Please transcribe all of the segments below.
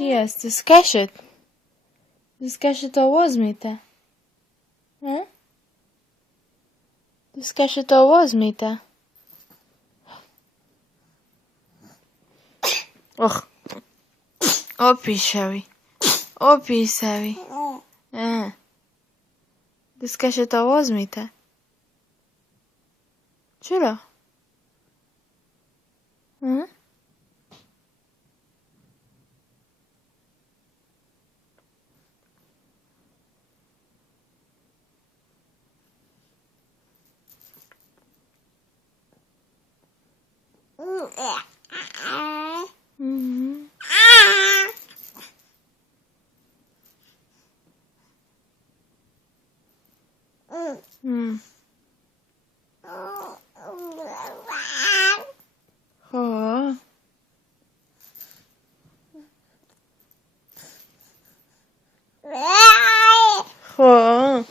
چی است؟ دستکشت آواز میده. دستکشت آواز میده. اخ پیشوی دستکشت آواز میده. چرا؟ خب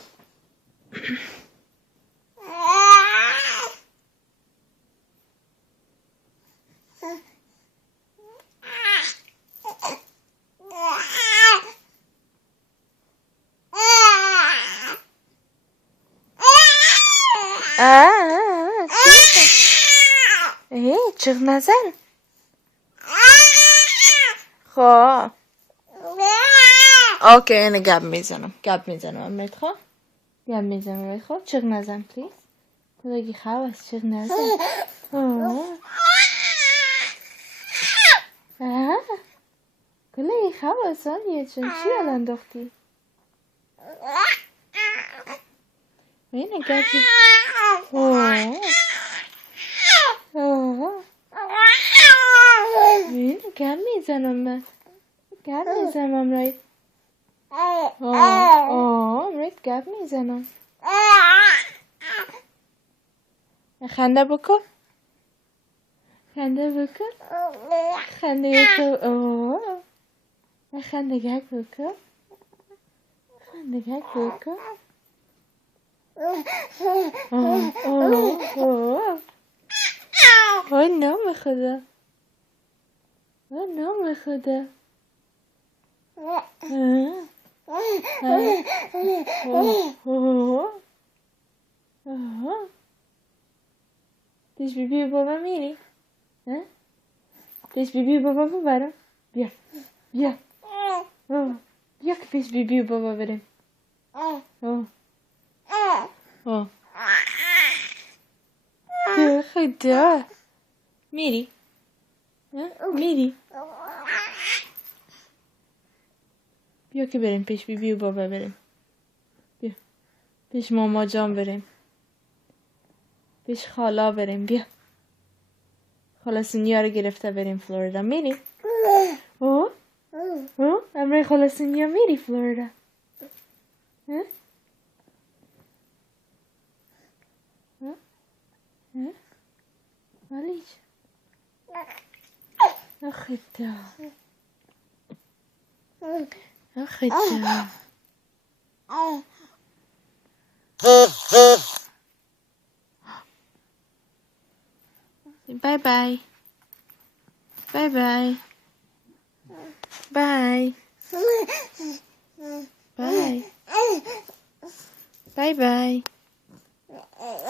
چیغ نزن. خب اوکی اینه گب میزنم امید خب گب میزنم خب چیغ نزن پلیز. بگی خواست چیغ نزن. کلی خواست آنیه چون چی الان دختی؟ اینه گبی اینه گب میزنم من رایت. رایت گب میزنم. خنده بکن. خنده گک بکن. خنده گک بکن. نام خدا. پیش بیبی بابا میری؟ پیش بیبی بابا ببرم؟ بیا که پیش بیبی بابا بریم. خدا میری؟ بیا که بریم پیش بیبی و بابا بریم. بیا پیش ماما جان بریم. پیش خالا بریم. بیا خالا سونیا رو گرفته بریم فلوریدا. میری؟ امروز خالا سونیا میری فلوریدا؟ مالیش خدا. Bye bye.